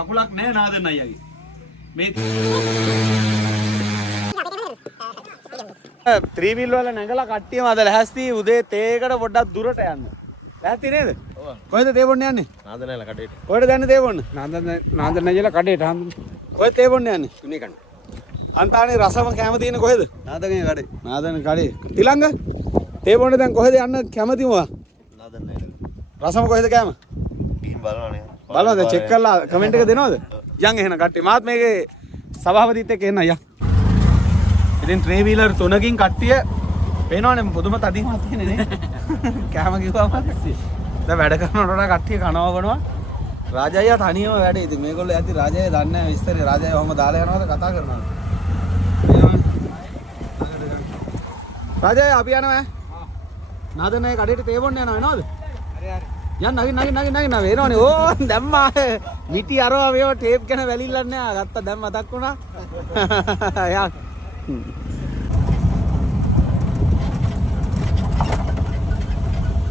කකුලක් නැහැ නාදන් අයියාගේ. මේ ත්‍රිවිල් වල නැගලා කට්ටියම අද ලැහැස්ති උදේ තේකට පොඩ්ඩක් දුරට යන්න. ලැහැස්ති නේද? ඔව්. කොහෙද තේ බොන්න යන්නේ? නාදනයිලා කඩේට. කොහෙද යන්නේ තේ බොන්න? නාදනයිලා කඩේට හම්බුනේ. කොහෙද තේ බොන්න යන්නේ? තුනේ කන්න. අන්තානේ රසම කැම තියෙන කොහෙද? නාදනේ කඩේ. නාදන කඩේ. තිලංග තේ බොන්න දැන් කොහෙද යන්න කැමතිම? නාදනයිලා. රසම කොහෙද කැම? ගිහින් බලනවානේ. බලනවාද චෙක් කරලා කමෙන්ට් එක දෙනවද? යන් එහෙනම් කට්ටිය මාත් මේකේ සභාපතිත් එක්ක එන්න අයියා. ඉතින් ත්‍රී වීලර් 3කින් කට්ටිය පේනවනේ පුදුම තදින්වත් තියෙන්නේ නේ. කැම කිව්වම දැන් වැඩ කරනකොට වඩා කට්ටිය කනවා බනවා. රාජයයා තනියම වැඩේ. ඉතින් මේගොල්ලෝ ඇති රාජයයා දන්නේ නැහැ විස්තරේ. රාජයයා ඔහම දාලා යනවාද කතා කරනවාද? රාජයයා අපි යනවා ඈ. නාදනේ කඩේට තේ බොන්න යනවා එනවද? හරි හරි. යන්න නගින්න වෙනවනේ. ඕ දැම්මා. මිටි අරවා මේව ටේප් ගැන වැලිල්ලක් නෑ. ගත්තා දැන් මතක් වුණා. යා.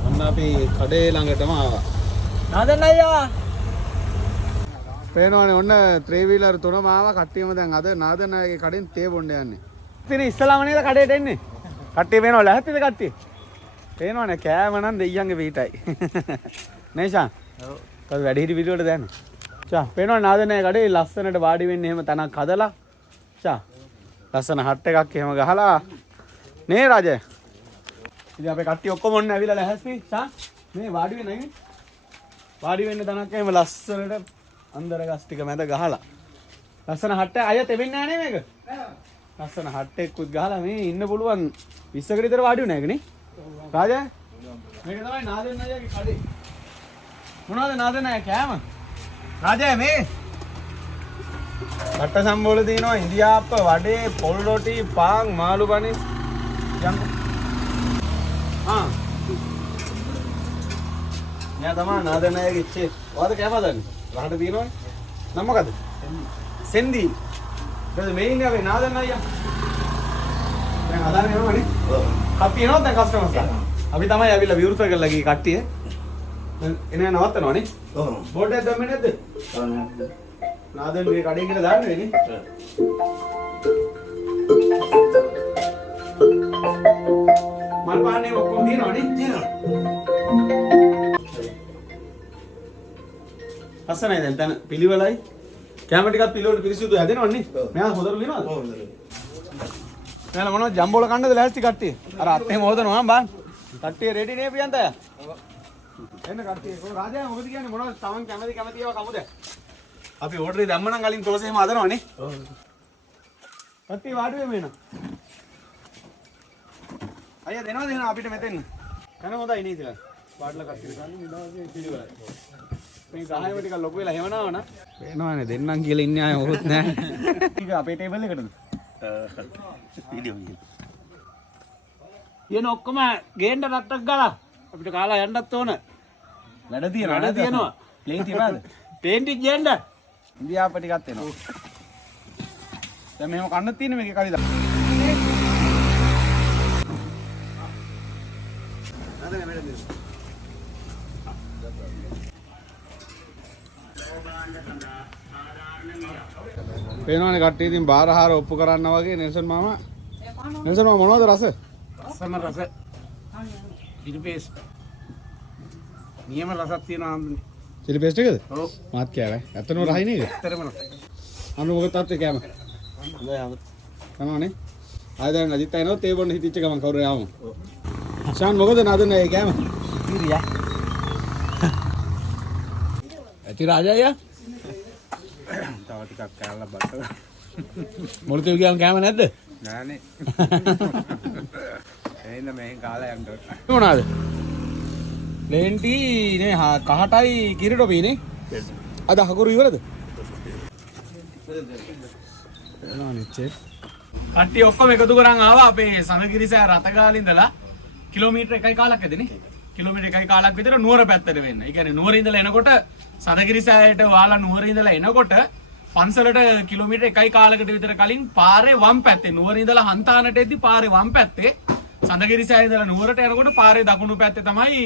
අන්න අපි කඩේ ළඟටම ආවා. නාදන් අයියා. පේනවනේ ඔන්න ත්‍රී වීලර් 3ම ආවා. කට්ටියම දැන් අද නාදන් අයියාගේ කඩෙන් තේ බොන්න යන්නේ. ඉතින් ඉස්සලාම නේද කඩේට එන්නේ? කට්ටිය පේනවද? ලැහැත්තිද කට්ටිය? පේනවනේ කෑම නම් දෙයියන්ගේ පිටයි. නේෂා? ඔව්. කල් වැඩි හිටි වීඩියෝ වලට දාන්නේ. චා පේනවනේ නාදනේ කඩේ ලස්සනට වාඩි වෙන්නේ එහෙම තනක් හදලා. චා ලස්සන හට් එකක් එහෙම ගහලා නේ රාජය. ඉතින් අපේ කට්ටිය ඔක්කොම ඔන්න ඇවිල්ලා ලැහැස්ති. චා මේ වාඩි වෙන්න නේ. වාඩි වෙන්න තනක් එහෙම ලස්සනට අන්දර ගස් ටික මැද ගහලා. ලස්සන හට් එක අයියා තෙවෙන්නේ නැහැ නේ මේක. ලස්සන හට් එකකුත් ගහලා මේ ඉන්න පුළුවන් 20කට විතර වාඩි වුණා ඒකනේ. රාජය මේක තමයි නාදන් අයියාගේ කඩේ. මොනවද නාදන් අයියා කෑම? රාජය මේ කට්ට සම්බෝල තියෙනවා ඉන්දියාප්ප වඩේ පොල් රොටි පාන් මාළු බනිස් යන්න. යා තමයි නාදන් අයියාගේ ඉච්චේ. ඔයාද කෑම හදන්නේ? රහට තියෙනවනේ. නම මොකද? සෙන්දි. දැන් මේ ඉන්නේ අපේ නාදන් අයියා. දැන් හදන්නේ නෝනේ. ඔව්. කට්ටිය එනවා දැන් කස්ටමර්ස් ලා. අපි තමයි ඇවිල්ලා විවෘත කරලා ගියේ කට්ටිය. දැන් එන නවත්තනවනේ. ඔව්. බෝඩ් එක දැම්මේ නැද්ද? ඔව් නෑ. නාදන් මේ කඩේ කියලා දාන්නේ නේ. මල් පාන්නේ ඔක්කොම තියෙනවනේ. තියෙනවා. අස්සනයි දැන් පිළිවෙලයි. කැම ටිකක් පිළිවෙලට පිරිසිදු හැදෙනවන්නේ. මෙයා හොදරු වෙනවද? ඔව් හොදරු. එයාලා මොනවද ජම්බෝල කන්නද ලෑස්ති කට්ටිය? අර අත්තේම හොදනවා බං. කට්ටිය රෙඩි නේ පියන්ත අය? එන්න කට්ටිය. කොහොම රාජයා මොකද කියන්නේ මොනවද තමන් කැමති ඒවා කමුද? අපි ඕඩරේ දැම්ම නම් කලින් තෝසෙම හදනවනේ. ඔව්. කට්ටිය වාඩි වෙමු එන. අයියා දෙනවද එහෙනම් අපිට මෙතෙන්? කන හොඳයි නේ ඉතින්. වාඩිලා කට්ටිය ගන්න ඉඳවසේ පිළිවෙලයි. මේ ගහයම ටික ලොකු වෙලා හැමනාව න ะ පේනවනේ දෙන්නම් කියලා ඉන්නේ අය මොකුත් නැහැ. ටික අපේ ටේබල් එකටද? වීඩියෝ යන ඔක්කොම ගේන්න රට්ටක් ගාලා අපිට කාලා යන්නත් ඕන. වැඩ තියෙනවා. ප්ලේන් තියනවාද? ප්ලේන් ටික ගේන්න. ඉන්දියාප්ප ටිකක් එනවා. දැන් මෙහෙම කන්න තියෙන මේකේ කලිද? නේද මේක දෙන්න. පේනවනේ කට්ටිය ඉතින් බාරහාර ඔප්පු කරන්න වගේ නෙල්සන් මාමා. නෙල්සන් මාමා මොනවද රස? රසම රස. Chile paste. නියම රසක් තියෙනවා හම්බුනේ. චිලි පේස්ට් එකද? ඔව්. මාත් කෑවා. ඇත්තටම රහයි නේද? ඇත්තටම රසයි. අන්න මොකද තාත්තේ කෑම? හොඳයි ආවත්. කනවනේ. ආයෙ දැන් අජිත් අයනොත් ඒ බොන්න හිතිච්ච ගමන් කවුරු යාම. ඔව්. ෂාන් මොකද නාදන්නේ ඒ කෑම? ඉරියා. ඇති රාජයා තව ටිකක් කෑල්ලා බට. මොළතේ ගියාම කෑම නැද්ද? නෑනේ. එහෙනම් මේ කාලා යන්න ඕන. මොනවාද? ලේන්ටි නේ කහටයි කිරිටොපීනේ. අද හකුරු ඉවරද? එනවනේ කට්ටිය ඔක්කොම එකතු කරන් ආවා අපේ සනගිරිසෑ රතගාලේ ඉඳලා කිලෝමීටර් 1 කාලක් ඇදනේ. කිලෝමීටර් 1 කාලක් විතර නුවර පැත්තට වෙන්න. ඒ කියන්නේ නුවර ඉඳලා එනකොට සනගිරිසෑයට වාලා නුවර ඉඳලා එනකොට පන්සලට කිලෝමීටර් 1 කාලකට විතර කලින් පාරේ වම් පැත්තේ නුවර ඉඳලා හන්තානට එද්දි පාරේ වම් පැත්තේ සඳගිරිසෑය ඉඳලා නුවරට යනකොට පාරේ දකුණු පැත්තේ තමයි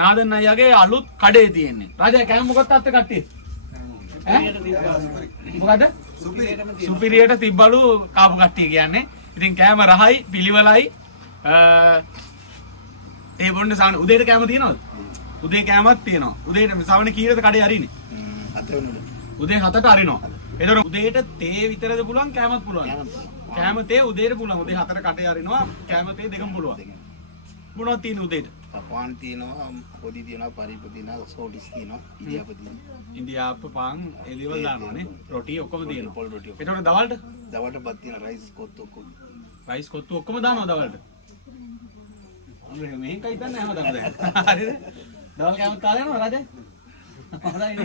නාදන් අයියාගේ අලුත් කඩේ තියෙන්නේ. රාජා කෑම මොකක්ද අත්ත කට්ටිය? මොකද සුපිරියට තිබ්බලු කාපු කට්ටිය කියන්නේ. ඉතින් කෑම රහයි පිළිවෙලයි. ඒ බොන්න සාන උදේට කෑම තියෙනවද? උදේ කෑමක් තියෙනවා. උදේට සාවනේ කීයද කඩේ අරින්නේ? 7 වෙනකොට. උදේ 7ට අරිනවා. එතකොට උදේට තේ විතරද පුළුවන් කෑමත් පුළුවන්. කෑම තේ උදේට පුළුවන්. උදේ 4ට කඩේ අරිනවා. කෑම තේ දෙකම පුළුවන්. මොනවද තියෙන්නේ උදේට? පාන් තියෙනවා, පොඩි තියෙනවා, පරිප්පු තියෙනවා, සෝටිස් තියෙනවා, ඉන්දියාප්ප තියෙනවා. ඉන්දියාප්ප පාන් එළිවල දානවානේ. රොටි ඔක්කොම තියෙනවා. පොල් රොටි. එතකොට දවල්ට? දවල්ට බත් තියෙනවා, රයිස් කොත්තු ඔක්කොම. රයිස් කොත්තු ඔක්කොම දානවා දවල්ට. මේකයි දන්නේ හැමදාම දැන්. හරිද? දවල් කෑමත් කාලා යනවා රජේ. හොඳයි.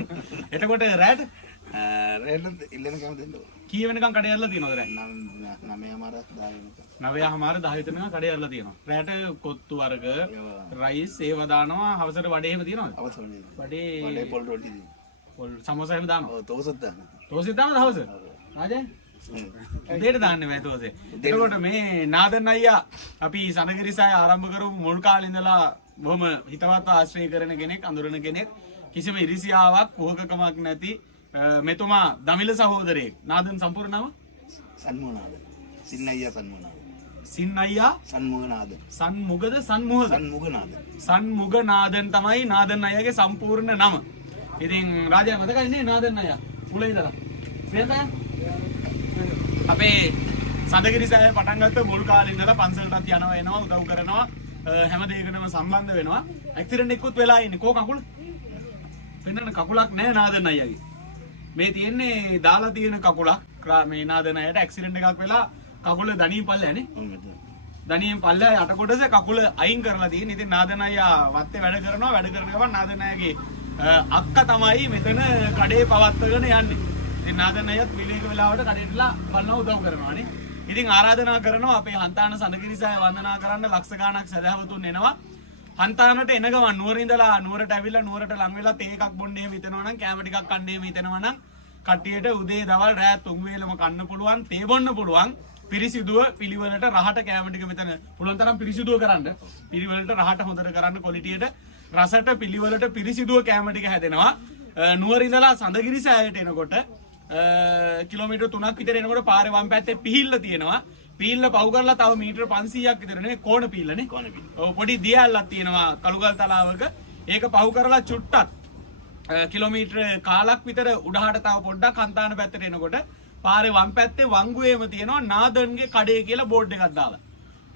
එතකොට රැට ඉල්ලන කෑම දෙන්න ඕන. කී වෙනකම් කඩේ ඇරලා තියෙනවද රැට? 9:00 10 වෙනකම් කඩේ ඇරලා තියෙනවා. රැට කොත්තු වර්ග, රයිස් ඒව දානවා. හවසට වඩේ එහෙම තියෙනවද? වඩේ පොල් රොටි තියෙනවා. පොල් සමෝසා එහෙම දානවා. ඔව් තෝසෙත් දානවා. තෝසෙත් දානවද හවස? රාජේ උදේට දාන්නේ මම තෝසේ. එතකොට මේ නාදන් අයියා අපි සනගිරිසාය ආරම්භ කරමු මුල් කාලේ ඉඳලා බොහොම හිතවත් ආශ්‍රය කරන කෙනෙක්, අඳුරන කෙනෙක්, කිසිම ඉරිසියාවක් කුහකකමක් නැති මෙතුමා දමිල සහෝදරයෙක්. නාදන් සම්පූර්ණ නම? සන්මුගනාදන්. සින්නයියා සන්මුගනාදන්. සින්නයියා සන්මුගනාදන්. සන්මුගද සන්මුගද? සන්මුගනාදන්. සන්මුගනාදන් තමයි නාදන් අයියාගේ සම්පූර්ණ නම. ඉතින් රාජා මතකයි නේ නාදන් අයියා? පුලේ ඉඳලා. සියදා අපේ සඳගිරිසෑය පටන් ගත්ත මුල් කාලේ ඉඳලා පන්සලටත් යනවා එනවා උදව් කරනවා හැම දෙයකටම සම්බන්ධ වෙනවා. ඇක්සිඩන්ට් එකකුත් වෙලා ඉන්නේ. කෝ කකුල? වෙනන කකුලක් නැහැ නාදන් අයියාගේ. මේ තියෙන්නේ දාලා තියෙන කකුලක්. මේ නාදන් අයියාට ඇක්සිඩන්ට් එකක් වෙලා කකුල දණියෙන් පල්ලෑනේ. දණියෙන් පල්ලෑ යට කොටස කකුල අයින් කරලා තියෙන. ඉතින් නාදන් අයියා වත්තේ වැඩ කරනවා. වැඩ කරන ගමන් නාදන් අයියාගේ අක්කා තමයි මෙතන කඩේ පවත්වාගෙන යන්නේ. ඉතින් නාදන් අයියත් විවේක වෙලාවට කඩේටලා බලනවා උදව් කරනවානේ. ඉතින් ආරාධනා කරනවා අපේ හන්තාන සඳගිරිසෑය වන්දනා කරන්න ලක්ෂ ගාණක් සදහවතුන් එනවා. හන්තානට එන ගමන් නුවර ඉඳලා නුවරට ඇවිල්ලා නුවරට ලං වෙලා තේ එකක් බොන්න එහෙම හිතනවා නම් කෑම ටිකක් කන්න එහෙම හිතනවා නම් කට්ටියට උදේ දවල් රෑ තුන් වේලම කන්න පුළුවන් තේ බොන්න පුළුවන් පිරිසිදුව පිළිවෙලට රහට කෑම ටික මෙතන පුළුවන් තරම් පිරිසිදුව කරන්න පිළිවෙලට රහට හොඳට කරන්න ක්වොලිටියට රසට පිළිවෙලට පිරිසිදුව කෑම ටික හැදෙනවා. නුවර ඉඳලා සඳගිරිසෑයට එනකොට කිලෝමීටර් 3ක් විතර එනකොට පාරේ වම් පැත්තේ පිහිල්ල තියෙනවා. පිහිල්ල පහු කරලා තව මීටර 500ක් විතර නේ කෝණ පිහිල්ලනේ. ඔව් පොඩි දියැලක් තියෙනවා කළුගල් තලාවක. ඒක පහු කරලා චුට්ටක් කිලෝමීටර කාලක් විතර උඩහට තව පොඩ්ඩක් හන්තාන පැත්තට එනකොට පාරේ වම් පැත්තේ වංගුවේම තියෙනවා නාදන්ගේ කඩේ කියලා බෝඩ් එකක් දාලා.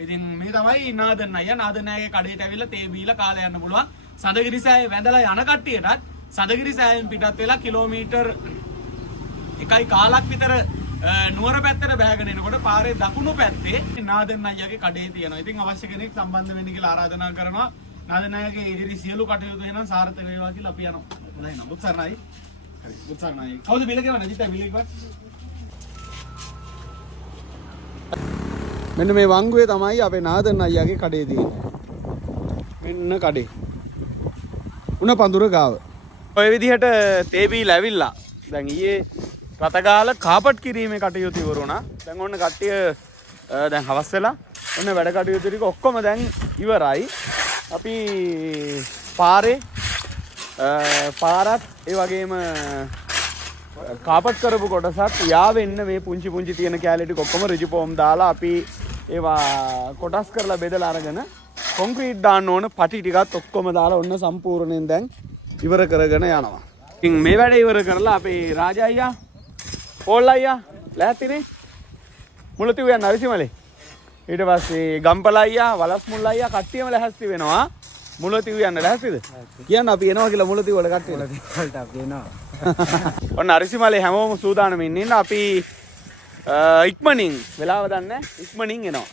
ඉතින් මේ තමයි නාදන් අයියා. නාදන් අයියාගේ කඩේට ඇවිල්ලා තේ බීලා කාලා යන්න පුළුවන්. සඳගිරිසෑය වැඳලා යන කට්ටියටත් සඳගිරිසෑයෙන් පිටත් වෙලා කිලෝමීටර් එකයි කාලක් විතර නුවර පැත්තට බෑගෙන එනකොට පාරේ දකුණු පැත්තේ නාදන් අයියාගේ කඩේ තියෙනවා. ඉතින් අවශ්‍ය කෙනෙක් සම්බන්ධ වෙන්න කියලා ආරාධනා කරනවා. නාදන් අයියාගේ ඉදිරි සියලු කටයුතු එහෙනම් සාර්ථක වේවා කියලා අපි යනවා. හොඳයි නම උත්සාහයි. හරි උත්සාහයි. කවුද බිල කියවන්නේ? අජිත් බිල කිව්වා. මෙන්න මේ වංගුවේ තමයි අපේ නාදන් අයියාගේ කඩේ තියෙන්නේ. මෙන්න කඩේ. උණ පඳුර ගාව. ඔය විදිහට තේබී ලැවිලා. දැන් ඊයේ රතගාල කාපට් කිරීමේ කටයුතු ඉවරුණා. දැන් ඔන්න කට්ටිය දැන් හවස් වෙලා ඔන්න වැඩ කටයුතු ටික ඔක්කොම දැන් ඉවරයි. අපි පාරේ පාරත් ඒ වගේම කාපට් කරපු කොටසත් යාවෙන්න මේ පුංචි පුංචි තියෙන කැලේ ටික ඔක්කොම ඍජු ෆෝම් දාලා අපි ඒවා කොටස් කරලා බෙදලා අරගෙන කොන්ක්‍රීට් දාන්න ඕන පටි ටිකත් ඔක්කොම දාලා ඔන්න සම්පූර්ණයෙන් දැන් ඉවර කරගෙන යනවා. ඉතින් මේ වැඩ ඉවර කරලා අපේ රාජා අයියා පෝල් අයියා ලෑස්තිනේ මුලතිව් යන නරිසිමලේ. ඊට පස්සේ ගම්පල අයියා වලස්මුල් අයියා කට්ටියම ලැහැස්ති වෙනවා. මුලතිව් යන්න ලැහැස්තිද? කියන්න අපි එනවා කියලා මුලතිව් වල කට්ටිය. මුලතිව් වලට අපි එනවා. ඔන්න නරිසිමලේ හැමෝම සූදානම් ඉන්න අපි ඉක්මනින් වෙලාව දන්නේ ඉක්මනින් එනවා.